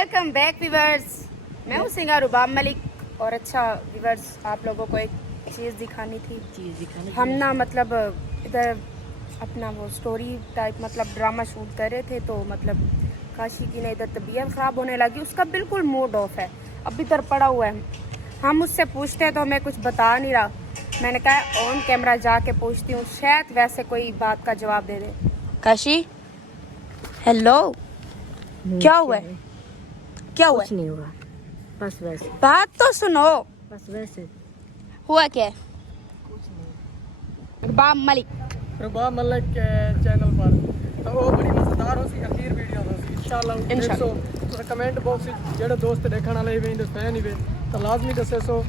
Welcome back viewers. मैं हूँ singer रुबाब मलिक और अच्छा व्यूअर्स, आप लोगों को एक चीज़ दिखानी थी। हम ना मतलब इधर अपना वो स्टोरी टाइप मतलब ड्रामा शूट कर रहे थे, तो मतलब काशी की ना इधर तबीयत ख़राब होने लगी, उसका बिल्कुल मूड ऑफ है, अभी इधर पड़ा हुआ है। हम उससे पूछते हैं तो हमें कुछ बता नहीं रहा। मैंने कहा ऑन कैमरा जाके पूछती हूँ, शायद वैसे कोई बात का जवाब दे दे। काशी, हेलो, क्या हुआ है? क्या हुआ? कुछ नहीं हुआ, बस वैसे। बात तो सुनो, बस वैसे हुआ क्या है? रुबाब मलिक रुबाब मलिक के चैनल पर तो वो बड़ी मजेदार हो सी अखीर वीडियो हो सी इंशाल्लाह। तो कमेंट बॉक्स में जेड़े दोस्त देखने वाले भी इंदे फैन ही वे तो लाजमी दसे सो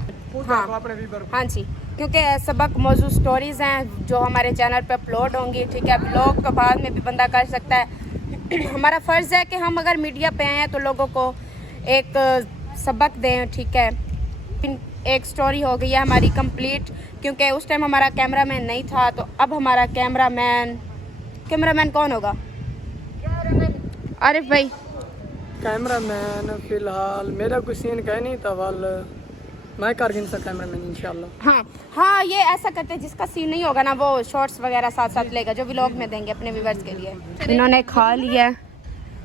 हाँ अपने व्यूअर। हाँ जी, क्योंकि सबक मौजूद स्टोरीज़ हैं जो हमारे चैनल पे अपलोड होंगी, ठीक है। ब्लॉग तो बाद में भी बंदा कर सकता है। हमारा फ़र्ज़ है कि हम अगर मीडिया पे आए हैं तो लोगों को एक सबक दें, ठीक है। एक स्टोरी हो गई है हमारी कंप्लीट, क्योंकि उस टाइम हमारा कैमरामैन नहीं था, तो अब हमारा कैमरामैन कौन होगा? आरिफ भाई। कैमरामैन फिलहाल मेरा कोई सीन कह नहीं था, वाल मैं कर गिन सकता कैमरामैन इंशाल्लाह। हाँ हाँ, ये ऐसा करते हैं, जिसका सीन नहीं होगा ना वो शॉर्ट्स वगैरह साथ साथ लेगा, जो व्लॉग में देंगे अपने व्यूअर्स के लिए। इन्होंने खा लिया है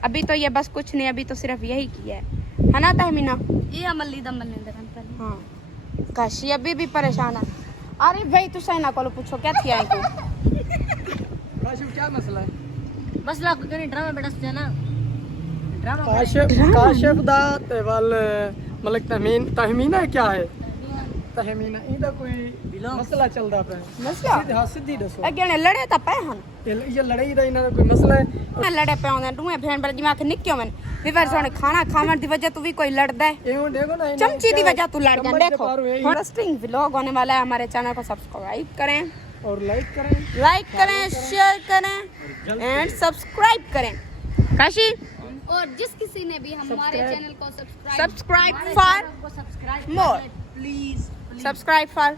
अभी तो, ये बस कुछ नहीं, अभी तो सिर्फ यही किया है ना तहमीना? ये अमली दम मलिंदर। हाँ, काशी अभी भी परेशान है। अरे भाई तू सही ना को पूछो क्या थी आई को? काशिफ क्या मसला है? बस लाख कने ड्रामा बेटा से ना ड्रामा काशिफ दा ते वाल मलिक तहमीना क्या है? तहमीना इदा कोई मसला चलदा पे मसला हाँ सीधी दसो। अगे लड़े ता पे हन ये लड़ाई दा इना कोई मसला है? ना लड़े पे आंदे दूए भेन बल दिमाग निक्के होवन विवर सोने खाना खावन दी वजह तू भी कोई लड़दा है, एहो देखो ना चमची दी वजह तू लड़ गया। देखो इंटरेस्टिंग व्लॉग होने वाला है, हमारे चैनल को सब्सक्राइब करें और लाइक करें, शेयर करें एंड सब्सक्राइब करें। काशी और जिस किसी ने भी हमारे चैनल को subscribe for more, please subscribe for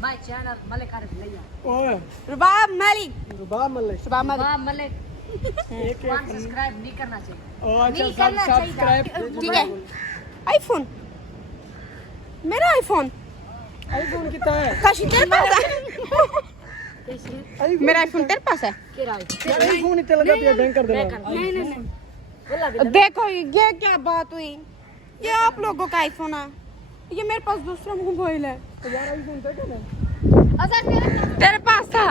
my channel Malik Arif लैया। ओए रुबाब मलिक, रुबाब मलिक वाह मलिक एक सब्सक्राइब नहीं करना चाहिए। ओ अच्छा सब्सक्राइब ठीक है। आईफोन, मेरा आईफोन आईफोन कितना है? काशी तेरे पास है? मेरा आईफोन तेरे पास है? आईफोन ही चल गया बैंक कर देना। नहीं, देखो ये क्या बात हुई, ये आप लोगों का आईफोन है, ये मेरे पास दूसरा मोबाइल है। तो यार आईफोन था क्या? तेरे पास था?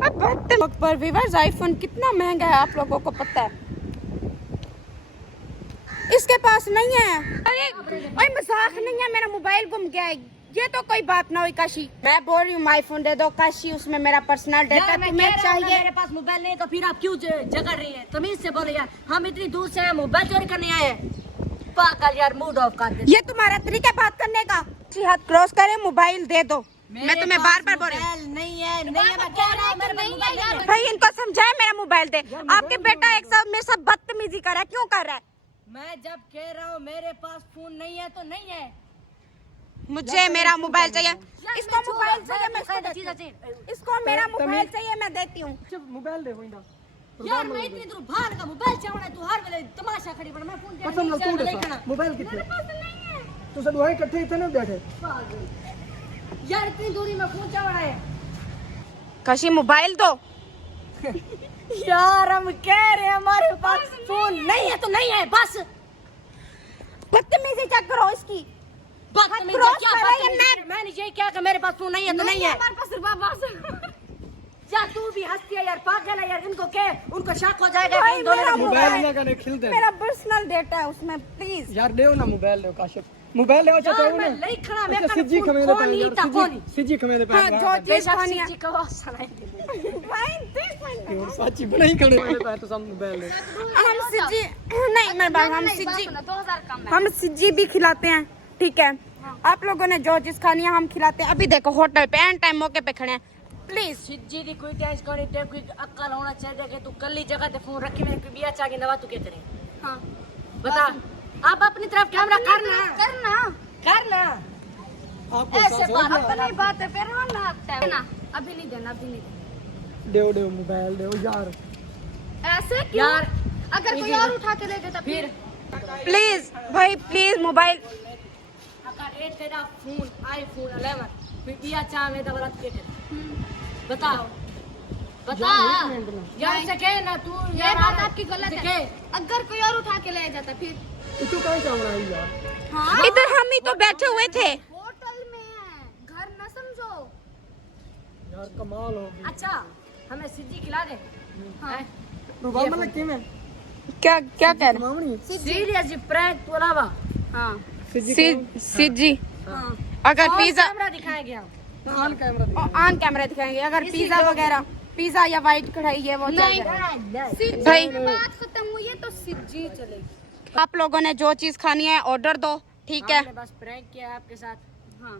अब पर व्यूअर्स आईफोन कितना महंगा है आप लोगों को पता है? इसके पास नहीं है। अरे मजाक नहीं है, मेरा मोबाइल गुम गया है। ये तो कोई बात ना हुई काशी, मैं बोल रही हूँ आईफोन दे दो काशी, उसमें मेरा पर्सनल डेटा तुम्हें चाहिए। मेरे पास मोबाइल नहीं तो फिर आप क्यों जगड़ रही हैं? तमीज से बोलो यार, हम इतनी दूर से आए मोबाइल चोरी करने आए हैं। पागल यार, मूड ऑफ कर दे। ये तुम्हारा तरीका बात करने का? हाथ क्रॉस करे, मोबाइल दे दो। मैं तुम्हें बार बार बोल रही हूँ नहीं है मैं कह रहा हूं मेरे पास मोबाइल नहीं है। भाई इनको समझाए मेरा मोबाइल दे। आपके बेटा एक साथ मेरे साथ बदतमीजी कर रहा है, क्यों कर रहा है? मैं जब कह रहा हूँ मेरे पास फोन नहीं है तो नहीं है। मुझे मेरा मोबाइल चाहिए, इसको मोबाइल चाहिए, मैं इसको देती हूँ। इसको मेरा मोबाइल चाहिए, मैं देती हूँ। मोबाइल देखो इंदा यार मैं इतनी दूर बाहर का मोबाइल चाहना है, तू हर वेले तमाशा खड़ी पड़। मैं फोन कसम ना तू दसा मोबाइल कितने तो सब वही इकट्ठे इतने बैठे यार, इतनी दूरी में फोन चाहना है। काशी मोबाइल दो। यार हम कह रहे हैं हमारे पास फोन नहीं है तो नहीं है, बस। बदतमीजी चेक करो इसकी। बदतमीजी क्या बदतमीजी? मैंने ये क्या कि मेरे पास फोन नहीं है तो नहीं है। हमारे पास सिर्फ आवाज। यार तू भी हंसती है यार, पागल है यार। इनको क्या उनको शक हो जाएगा भाई, कि इन दोनों मेरा ने मोबाइल ना करने खिल दे। मेरा पर्सनल डेटा है उसमें, प्लीज। यार देओ ना मोबाइल देओ काशिफ, मोबाइल देओ चाचा यार वो मैं ना नहीं खड़ा, मैं सिज्जी खमे दे कौन ही था कौन ही? सिज्जी खमे दे हाँ, जो चीज खानी है। बेशक का आवाज सुनाई दे। भाई देख मैं और साची बनाई खड़े पहले तो सब मोबाइल दे। हम सिज्जी नहीं, मेरे बाप हम सिज्जी 2000 कम है। हम सिज्जी भी खिलाते हैं, ठीक है। आप लोगों ने जो चीज खानी है हम खिलाते हैं। अभी देखो होटल पे एंड टाइम मौके पे खड़े हैं, प्लीज। सिज्जी दी कोई टेंशन कोनी, ते कोई अक्ल होना चाहिए कि तू कल्ली जगह ते फोन रखी मेरे को बिया चाह के नवा तू के तेरे। हाँ बता आप अपनी तरफ कैमरा करना करना करना आपको ऐसे बात अपनी बात है, फिर रोना आता है ना। अभी नहीं देना, अभी नहीं देना। देओ मोबाइल देओ यार। ऐसे क्यों? यार अगर कोई और उठा के ले गया तो फिर प्लीज भाई प्लीज मोबाइल अगर ये तेरा फोन आईफोन 11 फिर दिया चाह में दबरत के बताओ बता यार सके ना तू ये बात आपकी गलत है। अगर कोई और उठा के ले जाता फिर तू कहाँ से रही यार? हाँ इधर हम ही तो बैठे हुए थे। होटल में है, घर न समझो। यार कमाल हो गई। अच्छा हमें सिद्धि खिला दे हाँ रुबाब मलिक की में क्या क्या कह रहे मामनी सीरियस प्रैंक तो अलावा हाँ सिजी हाँ अगर पिज्जा कैमरा दिखाया गया ऑन कैमरा दिखा। ऑन कैमरा दिखाएंगे अगर पिज्जा वगैरह पिज्जा या वाइट कढ़ाई है वो नहीं भाई भाई बात खत्म हुई है तो सिज्जी चलेगी। आप लोगों ने जो चीज खानी है ऑर्डर दो ठीक है। हमने बस प्रैंक किया है आपके साथ हाँ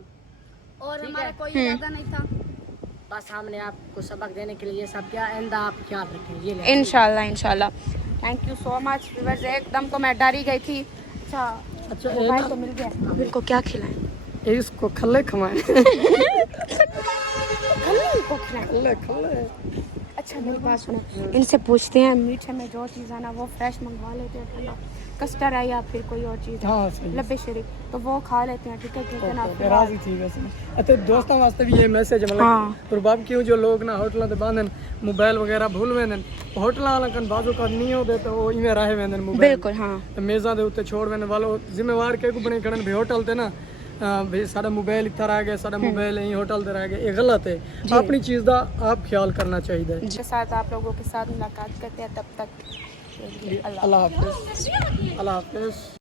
और ठीक हमारा है। कोई इरादा नहीं था। बस हमने आपको सबक देने के लिए ये सब किया एंड आप ख्याल रखें ये ले इंशाल्लाह इंशाल्लाह thank you so much viewers एकदम को मैं डर ही गई थी। अच्छा अच्छा मोबाइल तो मिल गया अब इनको क्या खिलाएं इसको खल्ले खमाए। इनको खिलाएं। खल्ले खल्ले अच्छा मेरी बात सुनो इनसे पूछते हैं मीठे में जो चीज़ है ना वो फ्रेश मंगवा लेते हैं ठंडा कस्टर्ड है या फिर कोई और चीज़ है हाँ सही लब्बे शरीफ तो वो खा लेते हैं ठीक है क्योंकि ना ओके, राजी थी वैसे अच्छा दोस्तों वास्ते भी ये मैसेज है मतलब हाँ। रुबाब क्यों जो लोग ना होटल ते बांधन मोबाइल वगैरह भूल वेंदन होटल वाला कन बाजू का नहीं होते तो वो इमे राहे वेंदन मोबाइल बिल्कुल हाँ मेज़ां दे उत्ते छोड़ वेंदन वालो जिम्मेवार के को बने खड़न भी होटल ते ना भाई सारा मोबाइल इतना रह गया सारा मोबाइल यहीं होटल ते रह गया ये गलत है अपनी चीज़ का आप ख्याल करना चाहिए के साथ आप लोगों के साथ मुलाकात करते हैं तब तक अल्लाह हाफिज़ अल्लाह हाफिज़